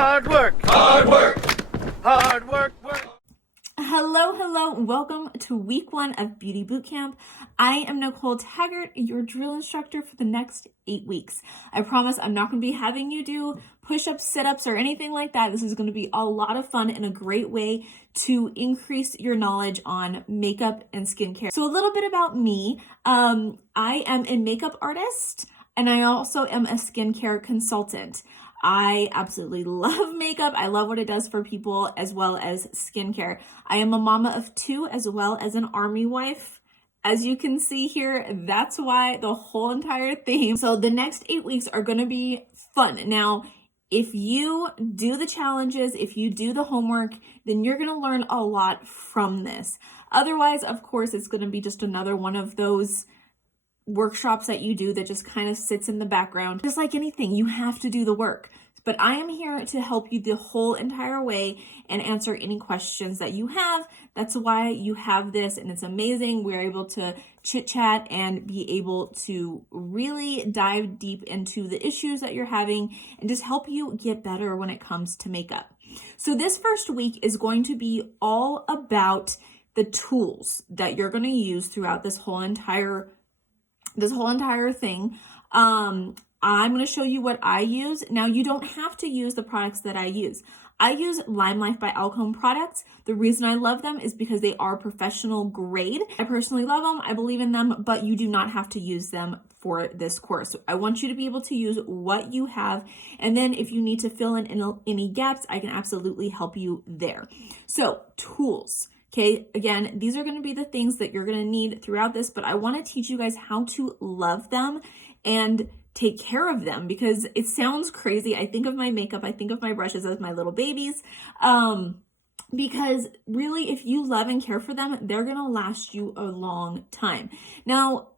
Hard work. Hard work. Hard work. Hello, welcome to week 1 of Beauty Bootcamp. I am Nicole Taggart, your drill instructor for the next 8 weeks. I promise I'm not going to be having you do push-ups, sit-ups, or anything like that. This is going to be a lot of fun and a great way to increase your knowledge on makeup and skincare. So a little bit about me. I am a makeup artist and I also am a skincare consultant. I absolutely love makeup. I love what it does for people as well as skincare. I am a mama of 2 as well as an army wife. As you can see here, that's why the whole entire theme. So the next 8 weeks are going to be fun. Now, if you do the challenges, if you do the homework, then you're going to learn a lot from this. Otherwise, of course, it's going to be just another one of those workshops that you do that just kind of sits in the background. Just like anything, you have to do the work. But I am here to help you the whole entire way and answer any questions that you have. That's why you have this, and it's amazing. We're able to chit chat and be able to really dive deep into the issues that you're having and just help you get better when it comes to makeup. So this first week is going to be all about the tools that you're going to use throughout this whole entire thing. I'm going to show you what I use. Now, you don't have to use the products that I use. I use Lime Life by Alcone products. The reason I love them is because they are professional grade. I personally love them. I believe in them, but you do not have to use them for this course. I want you to be able to use what you have. And then if you need to fill in any gaps, I can absolutely help you there. So, tools. Okay, again, these are going to be the things that you're going to need throughout this, but I want to teach you guys how to love them and take care of them, because it sounds crazy. I think of my makeup, I think of my brushes as my little babies, because really, if you love and care for them, they're going to last you a long time. Now,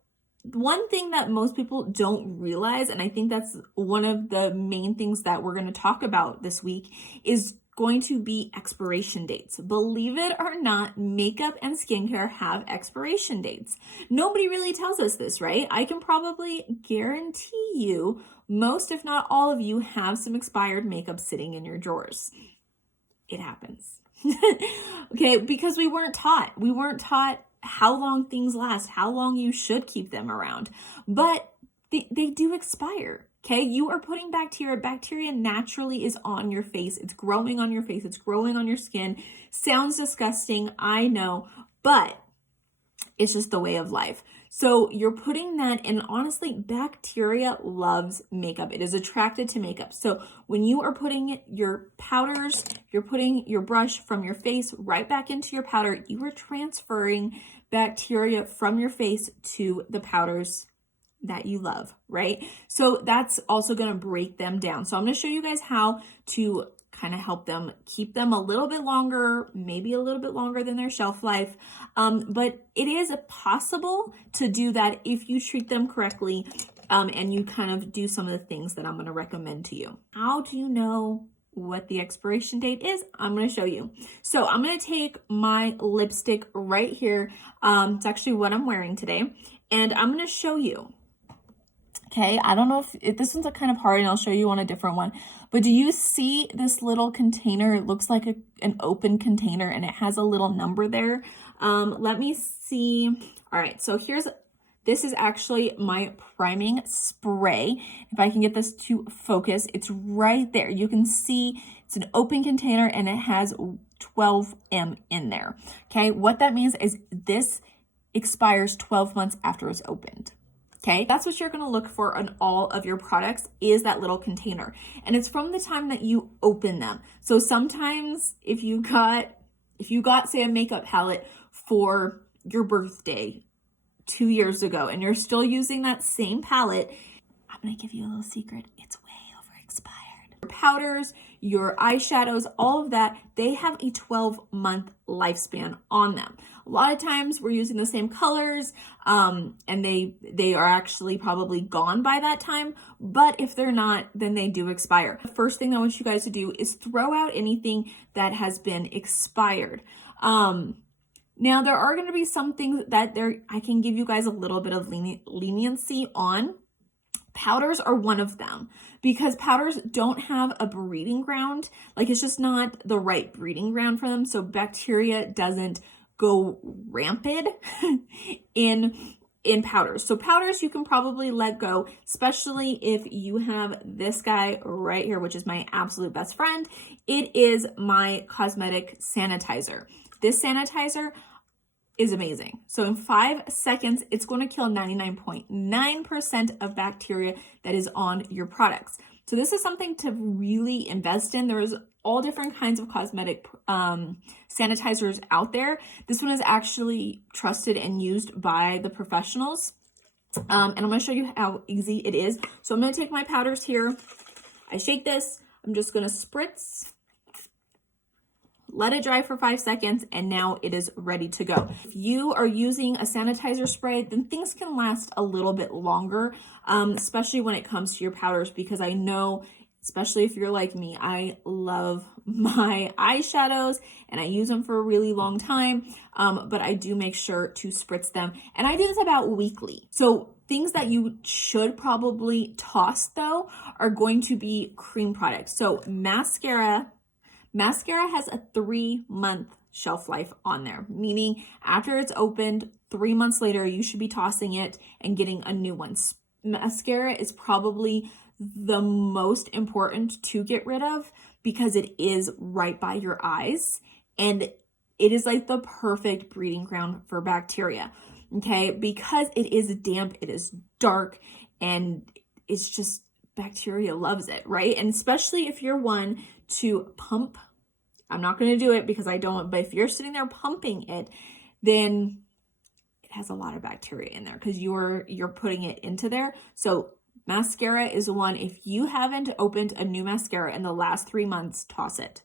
one thing that most people don't realize, and I think that's one of the main things that we're going to talk about this week, is going to be expiration dates. Believe it or not, makeup and skincare have expiration dates. Nobody really tells us this, right? I can probably guarantee you most, if not all of you, have some expired makeup sitting in your drawers. It happens. Okay, because we weren't taught. We weren't taught how long things last, how long you should keep them around. But they do expire. Okay, you are putting bacteria. Bacteria naturally is on your face. It's growing on your face. It's growing on your skin. Sounds disgusting, I know, but it's just the way of life. So you're putting that, and honestly, bacteria loves makeup. It is attracted to makeup. So when you are putting your powders, you're putting your brush from your face right back into your powder, you are transferring bacteria from your face to the powders that you love, right? So that's also going to break them down. So I'm going to show you guys how to kind of help them keep them a little bit longer, maybe a little bit longer than their shelf life. But it is possible to do that if you treat them correctly, and you kind of do some of the things that I'm going to recommend to you. How do you know what the expiration date is? I'm going to show you. So I'm going to take my lipstick right here. It's actually what I'm wearing today, and I'm going to show you. Okay, I don't know if this one's kind of hard, and I'll show you on a different one. But do you see this little container? It looks like an open container, and it has a little number there. Let me see. All right, so this is actually my priming spray. If I can get this to focus, it's right there. You can see it's an open container, and it has 12M in there. Okay, what that means is this expires 12 months after it's opened. Okay, that's what you're going to look for on all of your products, is that little container. And it's from the time that you open them. So sometimes if you got, say, a makeup palette for your birthday 2 years ago, and you're still using that same palette, I'm going to give you a little secret. It's way overexpired. Your powders, your eyeshadows, all of that, they have a 12-month lifespan on them. A lot of times we're using the same colors, and they are actually probably gone by that time. But if they're not, then they do expire. The first thing I want you guys to do is throw out anything that has been expired. Now, there are going to be some things that I can give you guys a little bit of leniency on. Powders are one of them because powders don't have a breeding ground. Like, it's just not the right breeding ground for them. So bacteria doesn't go rampant in powders. So powders you can probably let go, especially if you have this guy right here, which is my absolute best friend. It is my cosmetic sanitizer. This sanitizer is amazing. So in 5 seconds, it's going to kill 99.9% of bacteria that is on your products. So this is something to really invest in. There's all different kinds of cosmetic sanitizers out there. This one is actually trusted and used by the professionals. And I'm going to show you how easy it is. So I'm going to take my powders here. I shake this. I'm just going to spritz. Let it dry for 5 seconds, and now it is ready to go. If you are using a sanitizer spray, then things can last a little bit longer, especially when it comes to your powders, because I know, especially if you're like me, I love my eyeshadows and I use them for a really long time, but I do make sure to spritz them. And I do this about weekly. So things that you should probably toss, though, are going to be cream products. So mascara has a 3-month shelf life on there, meaning after it's opened, 3 months later, you should be tossing it and getting a new one. Mascara is probably the most important to get rid of because it is right by your eyes and it is like the perfect breeding ground for bacteria, okay? Because it is damp, it is dark, and it's just, bacteria loves it, right? And especially if you're one to pump, I'm not going to do it because I don't, but if you're sitting there pumping it, then it has a lot of bacteria in there because you're putting it into there. So mascara is one. If you haven't opened a new mascara in the last 3 months, toss it.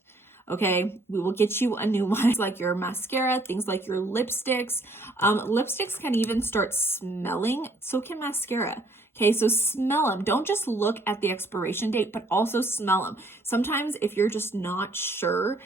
Okay, we will get you a new one. Like your mascara, things like your lipsticks. Lipsticks can even start smelling. So can mascara. Okay, so smell them. Don't just look at the expiration date, but also smell them. Sometimes if you're just not sure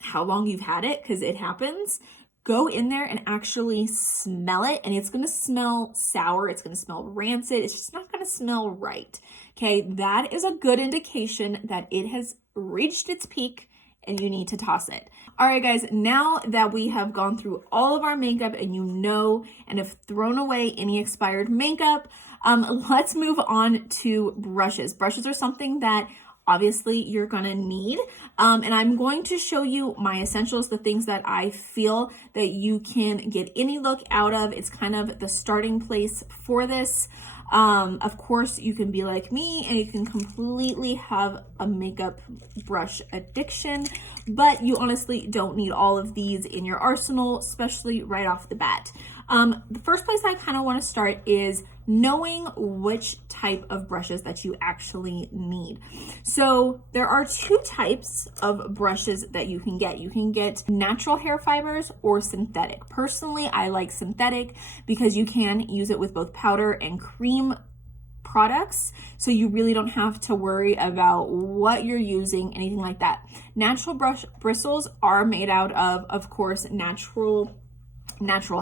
how long you've had it, because it happens, go in there and actually smell it, and it's going to smell sour. It's going to smell rancid. It's just not going to smell right. Okay, that is a good indication that it has reached its peak and you need to toss it. All right, guys, now that we have gone through all of our makeup and you know and have thrown away any expired makeup, let's move on to brushes. Brushes are something that obviously you're gonna need, and I'm going to show you my essentials, the things that I feel that you can get any look out of. It's kind of the starting place for this. Of course, you can be like me and you can completely have a makeup brush addiction, but you honestly don't need all of these in your arsenal, especially right off the bat. The first place I kind of want to start is knowing which type of brushes that you actually need. So there are 2 types of brushes that you can get. You can get natural hair fibers or synthetic. Personally, I like synthetic because you can use it with both powder and cream products, so you really don't have to worry about what you're using, anything like that. Natural brush bristles are made out of course, natural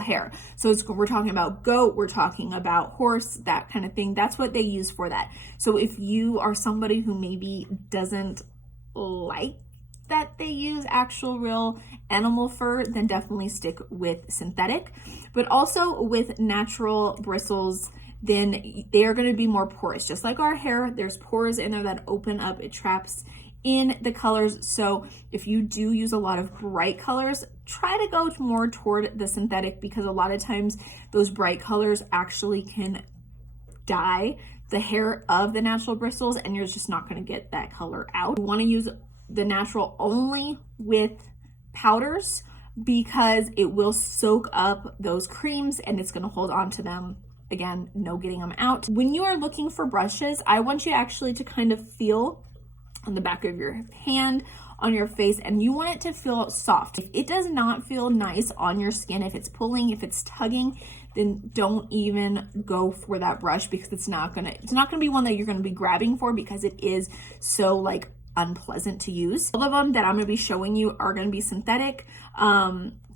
hair. So we're talking about goat, we're talking about horse, that kind of thing. That's what they use for that. So if you are somebody who maybe doesn't like that they use actual real animal fur, then definitely stick with synthetic. But also with natural bristles, then they are going to be more porous. Just like our hair, there's pores in there that open up, it traps in the colors. So if you do use a lot of bright colors, try to go more toward the synthetic, because a lot of times those bright colors actually can dye the hair of the natural bristles and you're just not going to get that color out. You want to use the natural only with powders because it will soak up those creams and it's going to hold on to them. Again, no getting them out. When you are looking for brushes, I want you actually to kind of feel on the back of your hand, on your face, and you want it to feel soft. If it does not feel nice on your skin, if it's pulling, if it's tugging, then don't even go for that brush, because it's not gonna be one that you're gonna be grabbing for, because it is so like unpleasant to use. All of them that I'm going to be showing you are going to be synthetic.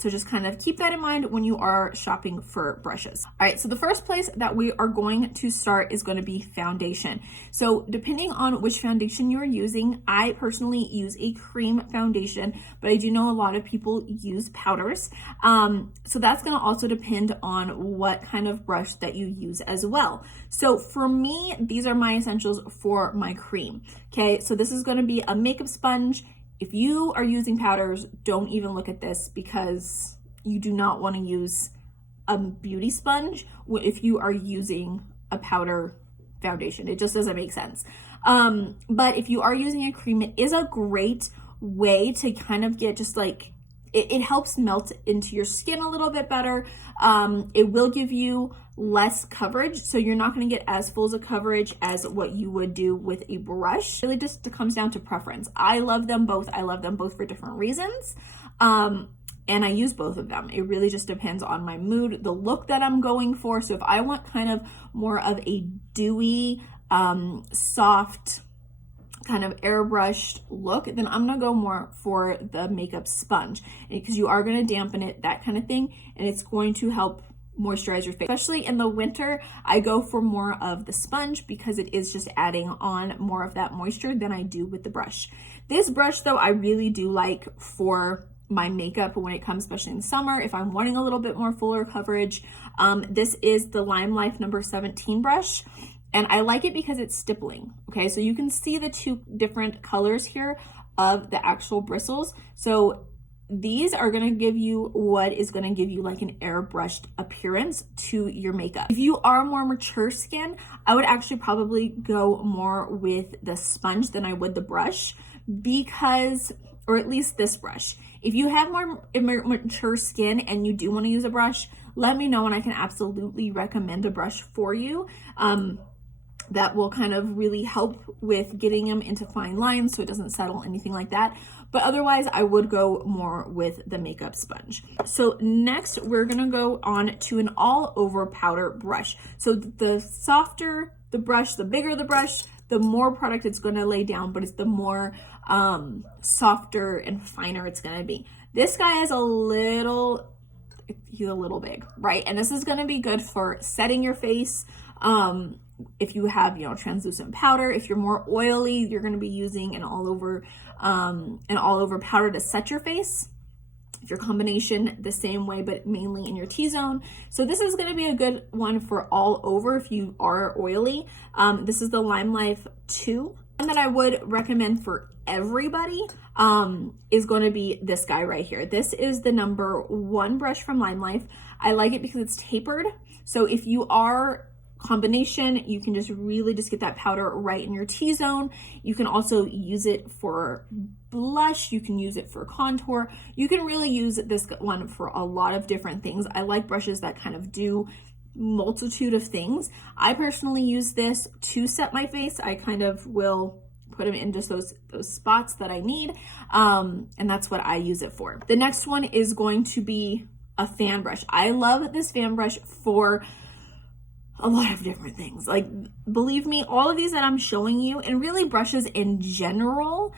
So just kind of keep that in mind when you are shopping for brushes. All right, so the first place that we are going to start is going to be foundation. So depending on which foundation you're using, I personally use a cream foundation, but I do know a lot of people use powders. So that's going to also depend on what kind of brush that you use as well. So for me, these are my essentials for my cream. Okay, so this is going to be a makeup sponge. If you are using powders, don't even look at this because you do not want to use a beauty sponge if you are using a powder foundation. It just doesn't make sense. But if you are using a cream, it is a great way to kind of get just like, it helps melt into your skin a little bit better. It will give you less coverage, so you're not going to get as full of coverage as what you would do with a brush. It really just comes down to preference. I love them both. I love them both for different reasons. And I use both of them. It really just depends on my mood, the look that I'm going for. So if I want kind of more of a dewy, soft, kind of airbrushed look, then I'm gonna go more for the makeup sponge because you are gonna dampen it, that kind of thing, and it's going to help moisturize your face. Especially in the winter, I go for more of the sponge because it is just adding on more of that moisture than I do with the brush. This brush though, I really do like for my makeup when it comes, especially in summer, if I'm wanting a little bit more fuller coverage. This is the Lime Life number 17 brush. And I like it because it's stippling, okay? So you can see the two different colors here of the actual bristles. So these are gonna give you what is gonna give you like an airbrushed appearance to your makeup. If you are more mature skin, I would actually probably go more with the sponge than I would the brush because, or at least this brush. If you have more mature skin and you do wanna use a brush, let me know and I can absolutely recommend a brush for you. That will kind of really help with getting them into fine lines so it doesn't settle, anything like that. But otherwise, I would go more with the makeup sponge. So next, we're gonna go on to an all-over powder brush. So the softer the brush, the bigger the brush, the more product it's gonna lay down, but it's the more softer and finer it's gonna be. This guy is he's a little big, right? And this is gonna be good for setting your face. If you have, translucent powder, if you're more oily, you're going to be using an all over powder to set your face. If your combination the same way, but mainly in your T-zone. So this is going to be a good one for all over if you are oily. This is the Lime Life 2. One that I would recommend for everybody is going to be this guy right here. This is the number 1 brush from Lime Life. I like it because it's tapered. So if you are combination, you can just really just get that powder right in your T-zone. You can also use it for blush, you can use it for contour, you can really use this one for a lot of different things. I like brushes that kind of do multitude of things. I personally use this to set my face. I kind of will put them in just those spots that I need, and that's what I use it for. The next one is going to be a fan brush. I love this fan brush for a lot of different things. Like, believe me, all of these that I'm showing you, and really brushes in general,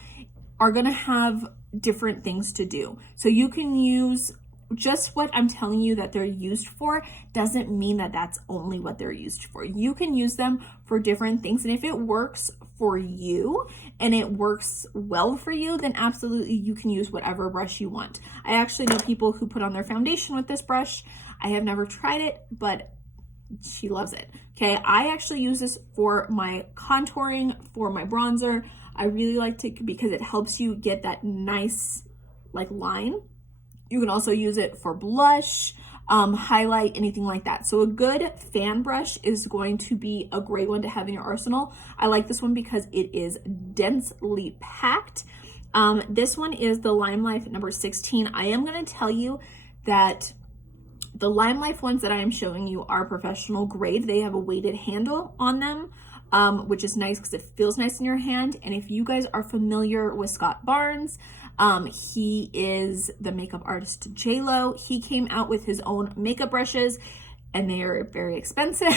are gonna have different things to do. So you can use just what I'm telling you that they're used for doesn't mean that that's only what they're used for. You can use them for different things, and if it works for you and it works well for you, then absolutely you can use whatever brush you want. I actually know people who put on their foundation with this brush. I have never tried it, but she loves it. Okay, I actually use this for my contouring, for my bronzer. I really like it because it helps you get that nice like line. You can also use it for blush, highlight, anything like that. So a good fan brush is going to be a great one to have in your arsenal. I like this one because it is densely packed. This one is the Lime Life number 16. I am going to tell you that the Lime Life ones that I am showing you are professional grade. They have a weighted handle on them, which is nice because it feels nice in your hand. And if you guys are familiar with Scott Barnes, he is the makeup artist to J-Lo. He came out with his own makeup brushes and they are very expensive.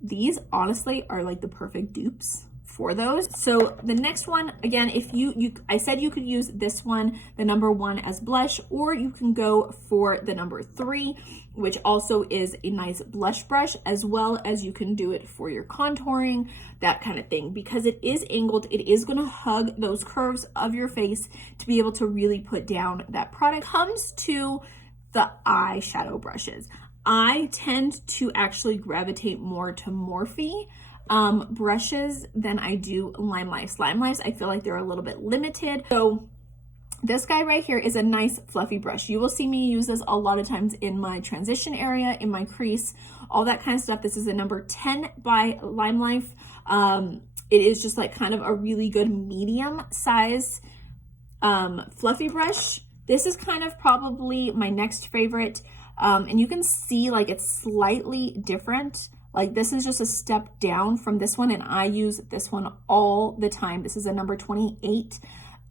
These honestly are like the perfect dupes for those. So the next one, again, if I said you could use this one, the number 1 as blush, or you can go for the number 3, which also is a nice blush brush, as well as you can do it for your contouring, that kind of thing. Because it is angled, it is going to hug those curves of your face to be able to really put down that product. Comes to the eyeshadow brushes, I tend to actually gravitate more to Morphe brushes than I do Lime Lifes. Lime Lifes, I feel like they're a little bit limited. So this guy right here is a nice fluffy brush. You will see me use this a lot of times in my transition area, in my crease, all that kind of stuff. This is a number 10 by Lime Life. It is just like kind of a really good medium size fluffy brush. This is kind of probably my next favorite. And you can see like it's slightly different. Like this is just a step down from this one, and I use this one all the time. This is a number 28,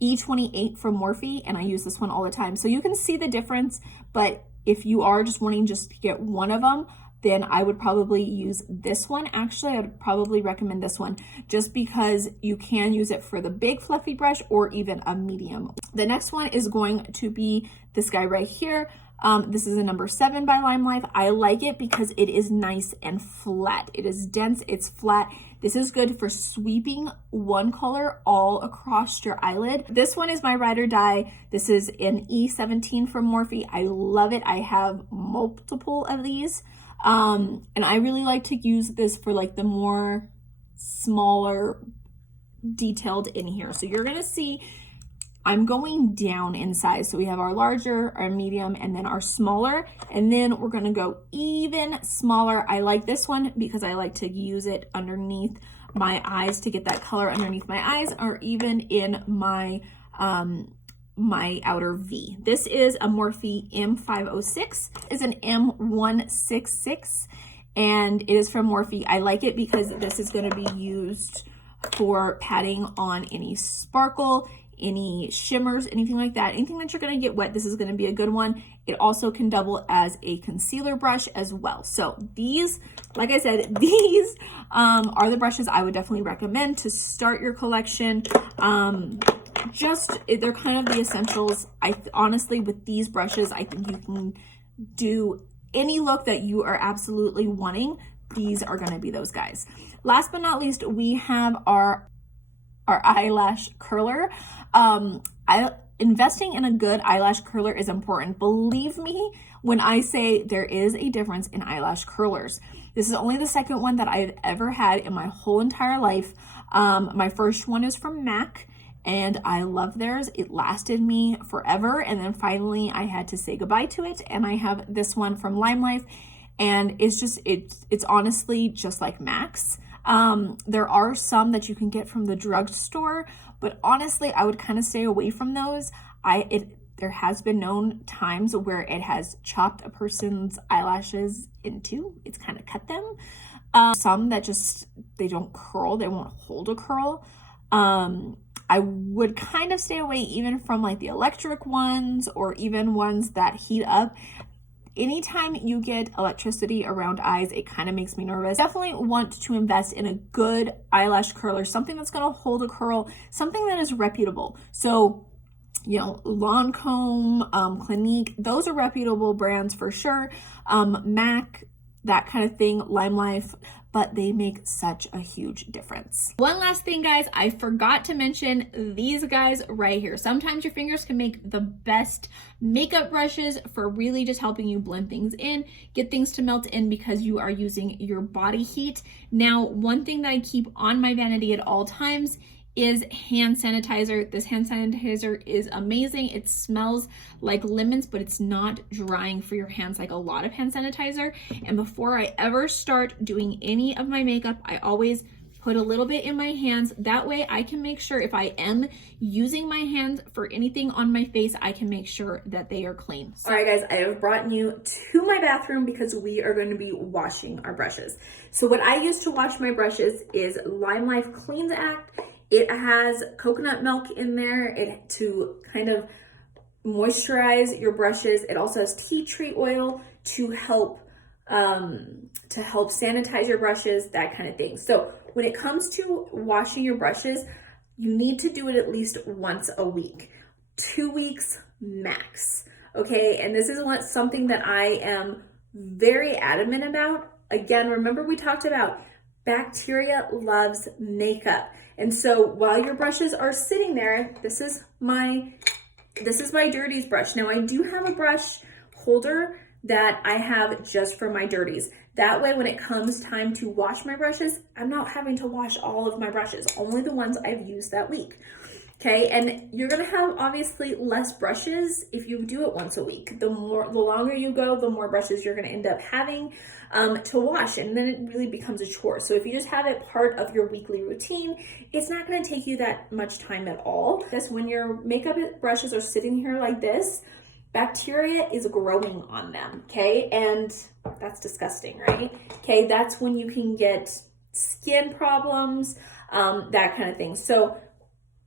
E28 from Morphe, and I use this one all the time. So you can see the difference, but if you are just wanting just to get one of them, then I would probably use this one. Actually, I would probably recommend this one just because you can use it for the big fluffy brush or even a medium. The next one is going to be this guy right here. This is a number 7 by Lime Life. I like it because it is nice and flat. It is dense, it's flat. This is good for sweeping one color all across your eyelid. This one is my ride or die. This is an E17 from Morphe. I love it. I have multiple of these. And I really like to use this for like the more smaller detailed in here. So you're gonna see I'm going down in size. So we have our larger, our medium, and then our smaller, and then we're gonna go even smaller. I like this one because I like to use it underneath my eyes to get that color underneath my eyes, or even in my my outer V. This is a Morphe M506. It's an M166, and it is from Morphe. I like it because this is gonna be used for patting on any sparkle, any shimmers, anything like that. Anything that you're gonna get wet, this is gonna be a good one. It also can double as a concealer brush as well. So these, like I said, these are the brushes I would definitely recommend to start your collection. They're kind of the essentials. Honestly, with these brushes, I think you can do any look that you are absolutely wanting. These are gonna be those guys. Last but not least, we have our eyelash curler. Investing in a good eyelash curler is important. Believe me when I say there is a difference in eyelash curlers. This is only the second one that I've ever had in my whole entire life. My first one is from MAC, and I love theirs. It lasted me forever, and then finally I had to say goodbye to it, and I have this one from Lime Life, and it's honestly just like MAC's. There are some that you can get from the drugstore, but honestly, I would kind of stay away from those. There has been known times where it has chopped a person's eyelashes in two. It's kind of cut them. Some that just, they don't curl, they won't hold a curl. I would kind of stay away even from like the electric ones or even ones that heat up. Anytime you get electricity around eyes, it kind of makes me nervous. Definitely want to invest in a good eyelash curler, something that's going to hold a curl, something that is reputable. So, you know, Lancome, Clinique, those are reputable brands for sure. MAC, that kind of thing, Lime Life, but they make such a huge difference. One last thing, guys, I forgot to mention these guys right here. Sometimes your fingers can make the best makeup brushes for really just helping you blend things in, get things to melt in because you are using your body heat. Now, one thing that I keep on my vanity at all times is hand sanitizer. This hand sanitizer is amazing. It smells like lemons, but it's not drying for your hands like a lot of hand sanitizer. And before I ever start doing any of my makeup, I always put a little bit in my hands. That way I can make sure if I am using my hands for anything on my face, I can make sure that they are clean. All right, guys, I have brought you to my bathroom because we are going to be washing our brushes. So what I use to wash my brushes is Lime Life Cleans Act. It has coconut milk in there to kind of moisturize your brushes. It also has tea tree oil to help sanitize your brushes, that kind of thing. So when it comes to washing your brushes, you need to do it at least once a week, 2 weeks max. Okay, and this is something that I am very adamant about. Again, remember we talked about bacteria loves makeup. And so while your brushes are sitting there, this is my dirties brush. Now I do have a brush holder that I have just for my dirties. That way when it comes time to wash my brushes, I'm not having to wash all of my brushes, only the ones I've used that week. Okay, and you're gonna have obviously less brushes if you do it once a week. The longer you go, the more brushes you're gonna end up having to wash, and then it really becomes a chore. So if you just have it part of your weekly routine, it's not gonna take you that much time at all. That's when your makeup brushes are sitting here like this, bacteria is growing on them, okay? And that's disgusting, right? Okay, that's when you can get skin problems, that kind of thing. So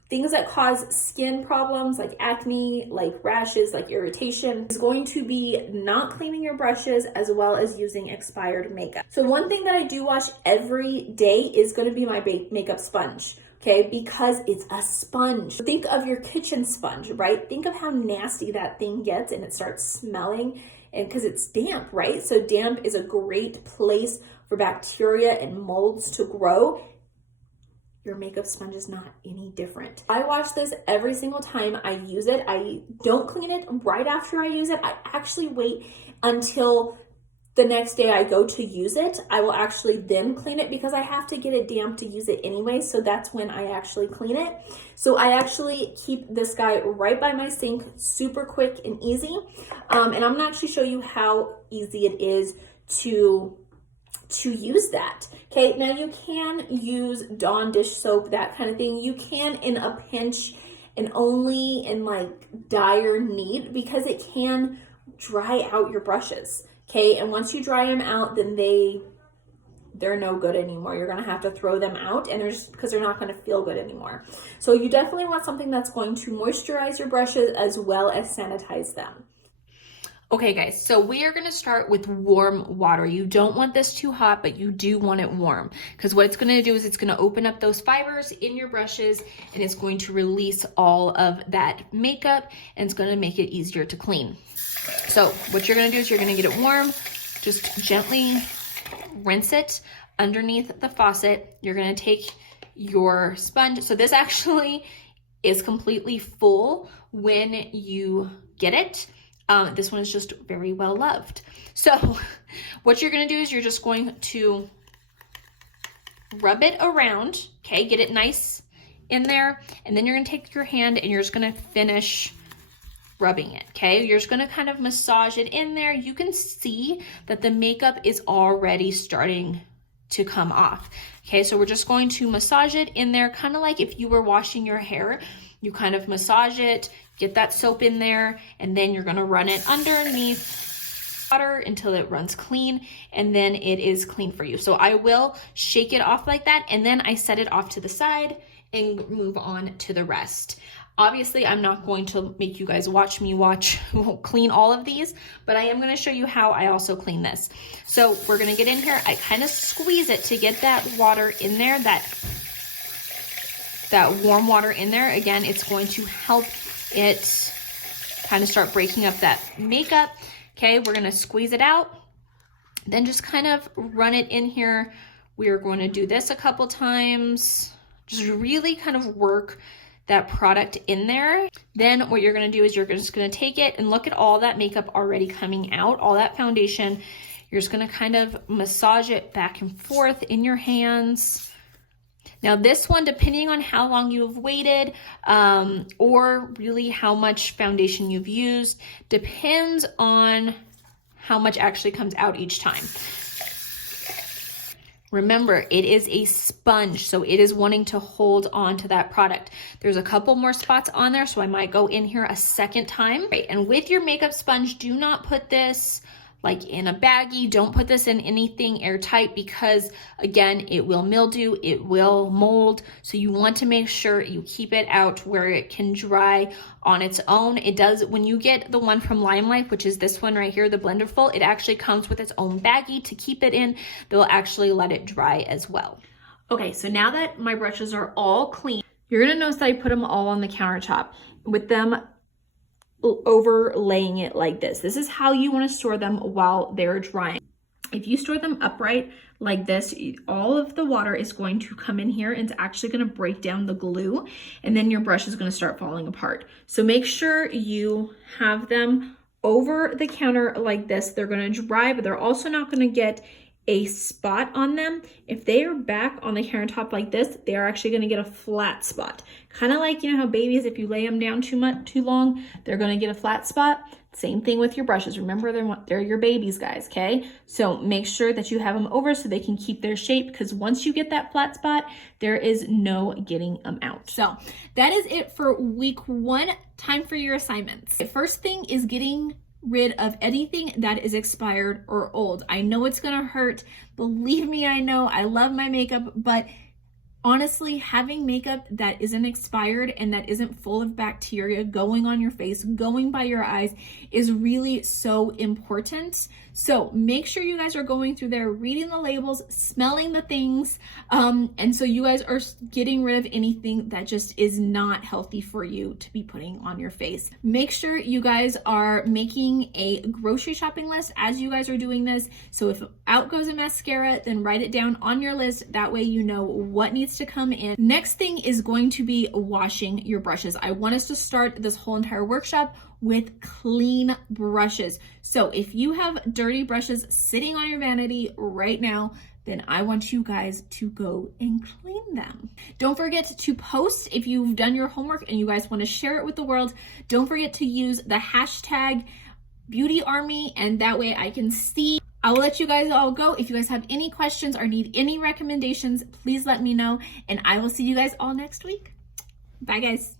things that cause skin problems like acne, like rashes, like irritation is going to be not cleaning your brushes as well as using expired makeup. So one thing that I do wash every day is going to be my makeup sponge, okay? Because it's a sponge. Think of your kitchen sponge, right? Think of how nasty that thing gets and it starts smelling, and because it's damp, right? So damp is a great place for bacteria and molds to grow. Your makeup sponge is not any different. I wash this every single time I use it. I don't clean it right after I use it. I actually wait until the next day I go to use it. I will actually then clean it because I have to get it damp to use it anyway. So that's when I actually clean it. So I actually keep this guy right by my sink, super quick and easy. And I'm gonna actually show you how easy it is to use that. Okay, now you can use Dawn dish soap, that kind of thing. You can in a pinch and only in like dire need, because it can dry out your brushes. Okay, and once you dry them out, then they're no good anymore. You're gonna have to throw them out, and because they're not gonna feel good anymore. So you definitely want something that's going to moisturize your brushes as well as sanitize them. Okay guys, so we are gonna start with warm water. You don't want this too hot, but you do want it warm, because what it's gonna do is it's gonna open up those fibers in your brushes, and it's going to release all of that makeup, and it's gonna make it easier to clean. So what you're gonna do is you're gonna get it warm, just gently rinse it underneath the faucet. You're gonna take your sponge. So this actually is completely full when you get it. This one is just very well loved. So what you're gonna do is you're just going to rub it around, okay? Get it nice in there, and then you're gonna take your hand and you're just gonna finish rubbing it, okay? You're just gonna kind of massage it in there. You can see that the makeup is already starting to come off, okay? So we're just going to massage it in there, kind of like if you were washing your hair. You kind of massage it, get that soap in there, and then you're gonna run it underneath water until it runs clean, and then it is clean for you. So I will shake it off like that, and then I set it off to the side and move on to the rest. Obviously, I'm not going to make you guys watch me clean all of these, but I am gonna show you how I also clean this. So we're gonna get in here, I kind of squeeze it to get that water in there, that warm water in there. Again, it's going to help it kind of start breaking up that makeup. Okay, we're gonna squeeze it out, then just kind of run it in here. We are going to do this a couple times, just really kind of work that product in there. Then what you're gonna do is you're just gonna take it and look at all that makeup already coming out, all that foundation. You're just gonna kind of massage it back and forth in your hands. Now this one, depending on how long you have waited or really how much foundation you've used, depends on how much actually comes out each time. Remember, it is a sponge, so it is wanting to hold on to that product. There's a couple more spots on there, so I might go in here a second time. Right, and with your makeup sponge, do not put this like in a baggie. Don't put this in anything airtight, because again, it will mildew, it will mold. So you want to make sure you keep it out where it can dry on its own. It does, when you get the one from Limelight, which is this one right here, the Blender Full, it actually comes with its own baggie to keep it in. They'll actually let it dry as well. Okay, so now that my brushes are all clean, you're gonna notice that I put them all on the countertop with them overlaying it like this. This is how you wanna store them while they're drying. If you store them upright like this, all of the water is going to come in here and it's actually going to break down the glue, and then your brush is going to start falling apart. So make sure you have them over the counter like this. They're going to dry, but they're also not going to get a spot on them. If they are back on the countertop like this, they are actually going to get a flat spot. Kind of like, you know how babies, if you lay them down too long, they're going to get a flat spot. Same thing with your brushes. Remember, they're your babies, guys, okay? So make sure that you have them over so they can keep their shape, because once you get that flat spot, there is no getting them out. So that is it for week 1. Time for your assignments. The first thing is getting rid of anything that is expired or old. I know it's gonna hurt. Believe me, I know. I love my makeup, but honestly, having makeup that isn't expired and that isn't full of bacteria going on your face, going by your eyes, is really so important. So make sure you guys are going through there, reading the labels, smelling the things, and so you guys are getting rid of anything that just is not healthy for you to be putting on your face. Make sure you guys are making a grocery shopping list as you guys are doing this. So if out goes a mascara, then write it down on your list. That way you know what needs to come in. Next thing is going to be washing your brushes. I want us to start this whole entire workshop with clean brushes. So if you have dirty brushes sitting on your vanity right now, then I want you guys to go and clean them. Don't forget to post if you've done your homework and you guys want to share it with the world. Don't forget to use the hashtag Beauty Army, and that way I can see. I will let you guys all go. If you guys have any questions or need any recommendations, please let me know, and I will see you guys all next week. Bye, guys.